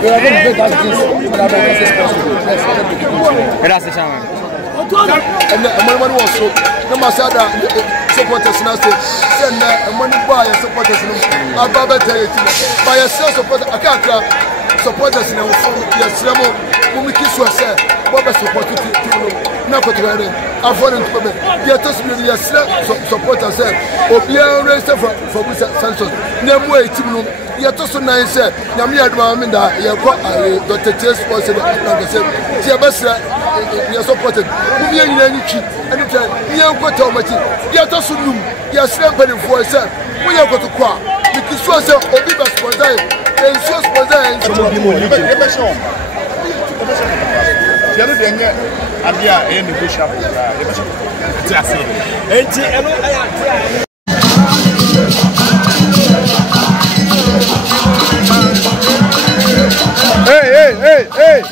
We are going to get that this. That's the chairman. And the money was so. No matter that supporters now say, send money buy supporters. I'm about to tell you, buy a sales supporter. I can't supporters in our phone. Yes, Ramo, who make you so say, what was supported to not to wear it. I've fallen to me. Yet, yes, supporters said, Obia raised for Sanchez. Never wait to know. Yet, also nice said, Namia Dwaminda, Dr. Chase was like I said, Tiabasa, you supported. Who are any cheat? Anytime, you have got how much. Yet, also, you slept in for yourself. We have got to cry. Because you are Obiba Sponsor, and so Sponsor, and so hey.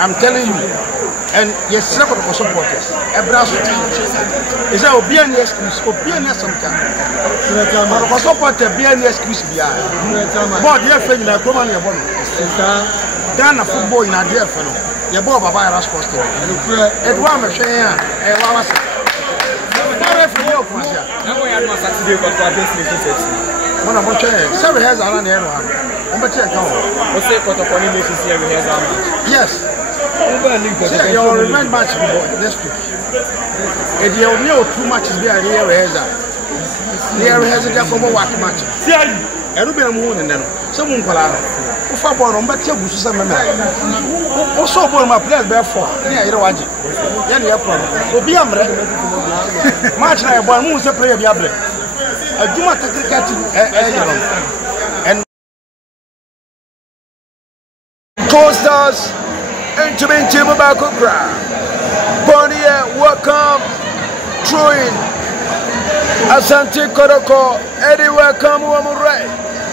I'm telling you, and yes, several supporters. Is there an excuse? Sometimes. Supporter be an excuse behind. But dear friend, I come on your body. Ghana football in a dear fellow. Your boy Baba Rasmus. Edward Machine, and I was. One of my seven has around the one. Yes. Your revenge match next week. If you know too much is being here, there has a just over what match. See, I don't be a moon and then someone call out. If I bought on but you some man. Also, for my players, therefore, yeah, you don't watch it. Then you have problem. Be a match like one moon, a player, I do not take cricket and Co-Stars Intimate Team about Crowd. Bonnie, welcome. Throwing Asante Kodoko, Eddie, welcome. Wamure,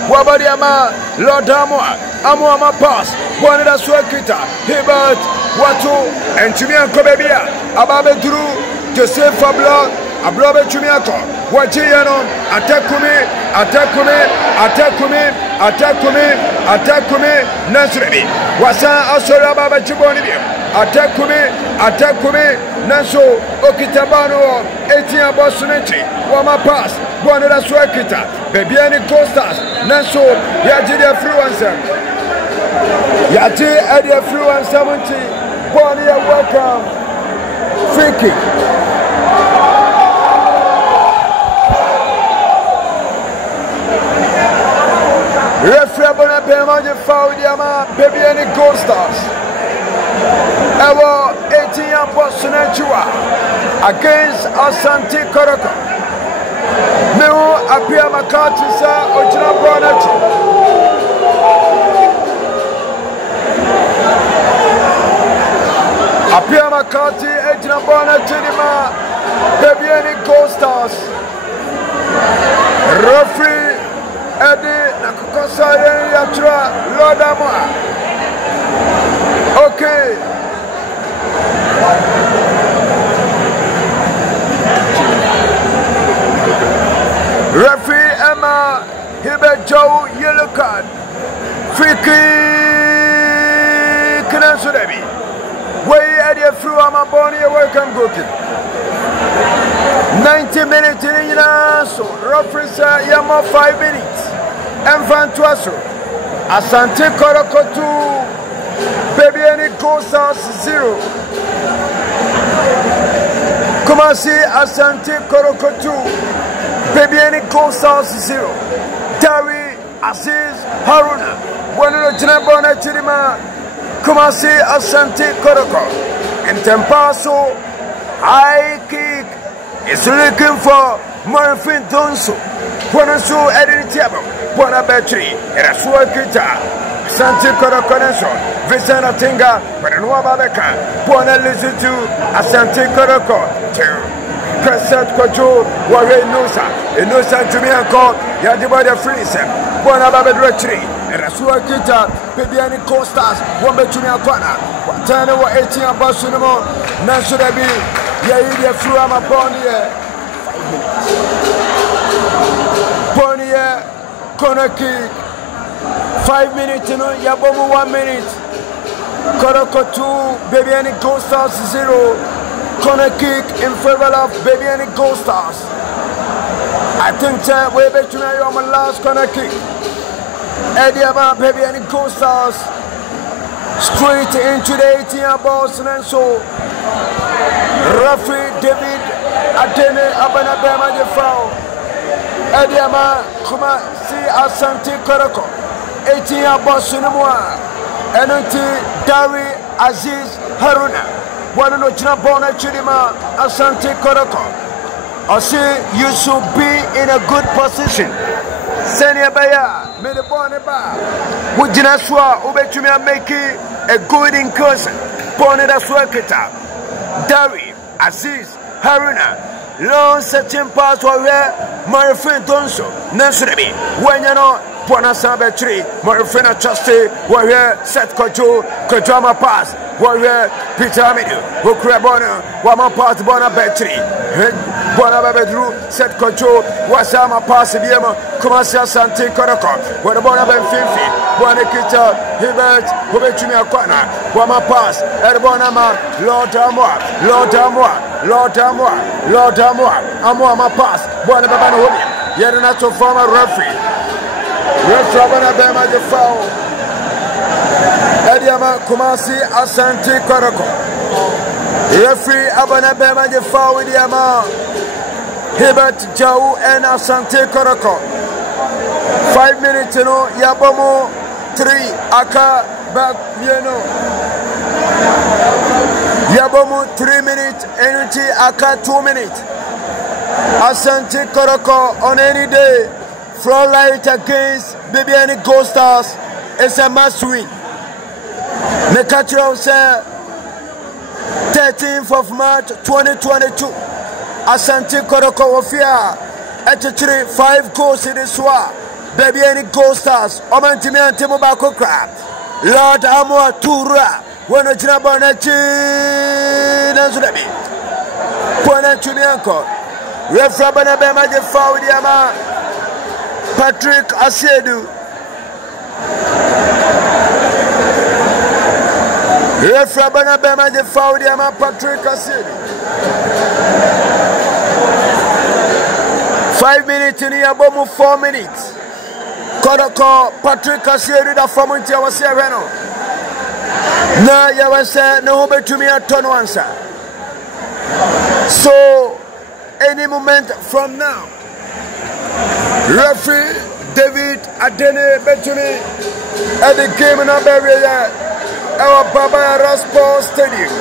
Wabadiama, Lord Amwa, Amwama Pass, Bonita Swakita, Hibbert, Watu, and Chimian Kobebia, Ababe Drew, Joseph Fablo. Abrobe Chumiako, Wajiano, Atakumi, Nasrebi, Wasa Asora Baba Chibonibia, Atakumi, Naso, Okitabano, Etia Bosunechi, Wama Pass, Bonera Swakita, Babiani Co-Stars, Naso, Yaji the Fluencer, Yaji Edia Fluencer, Bonia, welcome, free kick. Referee Bona Pemaje foul diama baby any Gold Stars. Ewo 18 Bosunachua against Asante Kodoko. Meu apia makati sa Ojina Bonachi. Apia makati Ojina Bonachi ma baby any Gold Stars. Referee Eddie Nakukosaya Yatra Lodama. Okay. Referee Emma Hibbert Joe yellow card. Free kick Kanasudebi. Way Eddie through Amaboni welcome goalkeeper. 90 minutes in so referee say yama 5 minutes. Mfantuaso Asante Kodoko 2 Baby any Co-Stars 0 Kumasi Asante Kodoko 2 Baby any Co-Stars 0 Dari Aziz Haruna Wanero Jinabona Chirima Kumasi Asante Kotoko. And Tempaso, high kick is looking for Marfin Donso. Ponasu Edin Tiabo, Pona Betri, Erasua Kita. Asante Kotoko Nation, Vincent Atinga, Paranua Babeka, Pona Lizutu, Asante Kotoko, Crescent Kojo, Warre Nusa, Nusa Jumianko, Yadibada Freezem, Pona Babedretri, Erasua Kita, Bibiani Costas, Wamba Jumiakwana, Watana wa 18 Basunamo, Nasurabi, Yaidia Fruama Bonnier, corner kick. 5 minutes, Yabomu 1 minute. Kotoko 2, Bibiani Gold Stars 0. Corner kick in favor of Bibiani Gold Stars. I think that we're back to my last corner kick. Eddie about Bibiani Gold Stars. Straight into the 18 balls and so. Referee David Adene Abanabema the foul. Eddie Ama Kuma Si Asante Kotoko. 18 Bosunumwa, Enanti Dari Aziz Haruna, one of the China Chidima, Asante Kotoko. I say you should be in a good position. Senia Baya, made a boneba. Wujinaswa, Ubechumia make a good incursion. Boneda Swaketa, Dari Aziz Haruna, long certain parts were where Marfin Donso, Nasrabi, when you know. Pona Sabe Tree, Morfina Trusty, Warrior, Set Kojo, Kojama Pass, Warrior, Peter Amidu, Bukrabona, Wama Pass, Bona Betri, Bona Babedru, Set Kojo, Wasama Pass, Biema, Kumasa Sante Kotoko, Bona Benfifi, Bonakita, Hibert, Hubechumia Kwana, Wama Pass, Erbonama, Lord Amoa, Lord Amoa, Lord Amoa, Lord Amoa, Amoa Pass, Bona Babano, Yadanato former referee. Refrabana Bema the foul. Ediama Kumasi Asante Kotoko. Referee Abana Bema the foul with Yama. Hibert Jau and Asante Kotoko. 5 minutes, Yabomo 3 Aka back, Yabomo 3 minutes, Energy Aka 2 minutes. Asante Kotoko on any day. Floodlight against Bibiani Gold Stars is a must win. Mekatro said 13th of March 2022. Asante Kotoko Wafia at 5 goals in the SWA. Bibiani Gold Stars. Omantimi Antimo Bako Crab. Lord Amoa Tura. When a Jinabonachi Nazunabi. Pona Chumianko. Refrabana Bema de Faudiama. Patrick Asiedu. Refrabana Bema de Faudiama Patrick Asiedu. 5 minutes in Yabomu 4 minutes. Kotoko Patrick Asiedu da Famunti Awasiareno. Na Yawase no betumi atono answer. So any moment from now. Referee David Adene Betuni at the game in Iberia, our Baba Raspor Stadium.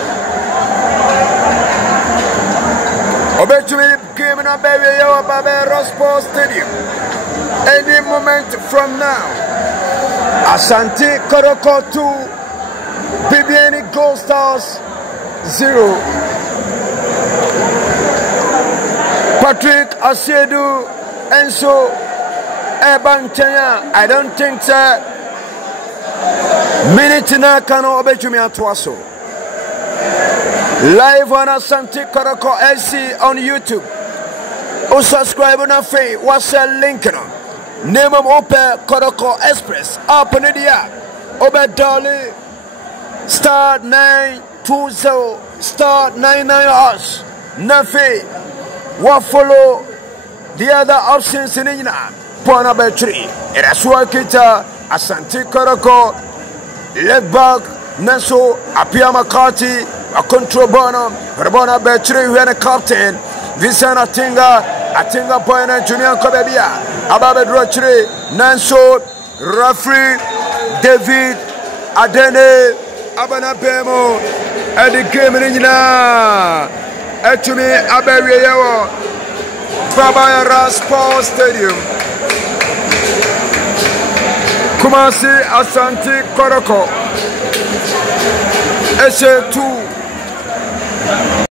Obetumi game in Iberia, our Baba Raspor Stadium. Any moment from now, Asante Kotoko 2, Bibiani Gold Stars 0. Patrick Asiedu. And so, I don't think that minute na kano obetumi atwaso. Live on Asante Kotoko SC on YouTube. O subscribe on Faye. What's a link no? Name of Ope Kotoko Express. Up on the app. Obe Dolly. Star 920. Star 99 hours. Nafe. What follow? The other options in India, Pona Betri, Erasua Kita, Asante Kotoko, left back, Naso, Apia Makati, a control Bonham, Rabona Betri, who had a captain, Vincent Atinga Poena, Junior Kobebia, Ababed Rochre, Nanso, referee, David Adene, abana pemo edi game ni nyina etumi abawie yewo Babayara Sports Stadium Kumasi Asante Kotoko Ese 2